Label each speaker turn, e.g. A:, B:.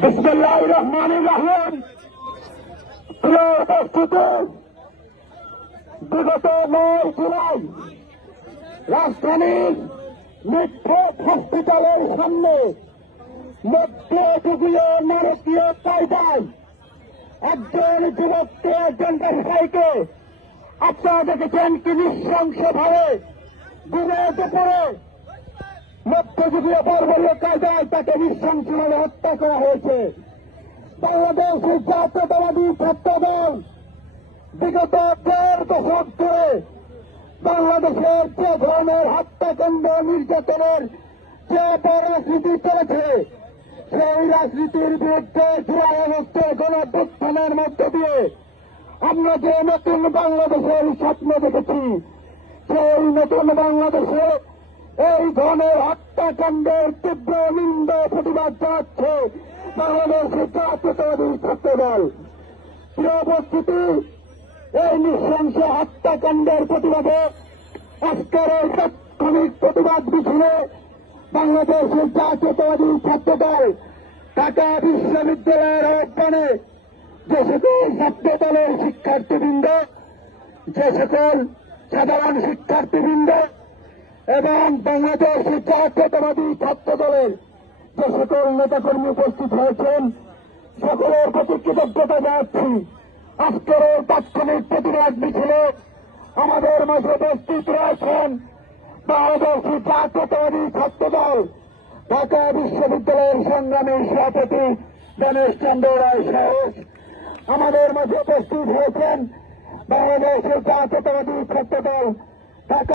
A: বিসমুল্লাহ রহমান রহিম। প্রিয় উপস্থিতি বিগত নয় জুলাই রাজধানীর মিটফোর্ট হসপিটালের সামনে মধ্যযুগীয় নারকীয় কায়দায় একজন যুবককে একজন ব্যবসায়ীকে আপনারা দেখেছেন কি নৃশংসভাবে দিনে দুপুরে মধ্যযুগীয় বর্বরীয় কায়দায় তাকে নৃশংসভাবে হত্যা করা হয়েছে। বাংলাদেশের জাতীয়তাবাদী ছাত্র দল বিগত দেড় দশক ধরে বাংলাদেশের যে ধরনের হত্যাকাণ্ড নির্যাতনের যে রাজনীতি চলেছে, সেই রাজনীতির বিরুদ্ধে আগস্টের গণপ্রস্থানের মধ্য দিয়ে আমরা যে নতুন বাংলাদেশের স্বপ্ন দেখেছি, সেই নতুন বাংলাদেশে এই ধরনের হত্যাকাণ্ডের তীব্র নিন্দা প্রতিবাদ জানাচ্ছে বাংলাদেশের জাতীয়তাবাদী ছাত্র দল উপস্থিতি, এই নৃশংস হত্যাকাণ্ডের প্রতিবাদে আজকের এই তাৎক্ষণিক প্রতিবাদ মিছিলে বাংলাদেশের জাতীয়তাবাদী ছাত্র দল ঢাকা বিশ্ববিদ্যালয়ের আহ্বানে যে সকল ছাত্র দলের শিক্ষার্থীবৃন্দ, যে সকল সাধারণ শিক্ষার্থীবৃন্দ এবং বাংলাদেশের জাতীয়তাবাদী ছাত্র দলের যে সকল নেতাকর্মী উপস্থিত হয়েছেন, সকলের প্রতি কৃতজ্ঞতা জানাচ্ছি। আজকের তাৎক্ষণিক প্রতিবাদ মিছিলে আমাদের মাঝে উপস্থিত রয়েছেন বাংলাদেশি জাতীয়তাবাদী ছাত্র দল, ঢাকা বিশ্ববিদ্যালয়ের সংগ্রামী সভাপতি গণেশ চন্দ্র রায় সাহস আমাদের মাঝে উপস্থিত হয়েছেন বাংলাদেশের জাতীয়তাবাদী ছাত্র দল, ঢাকা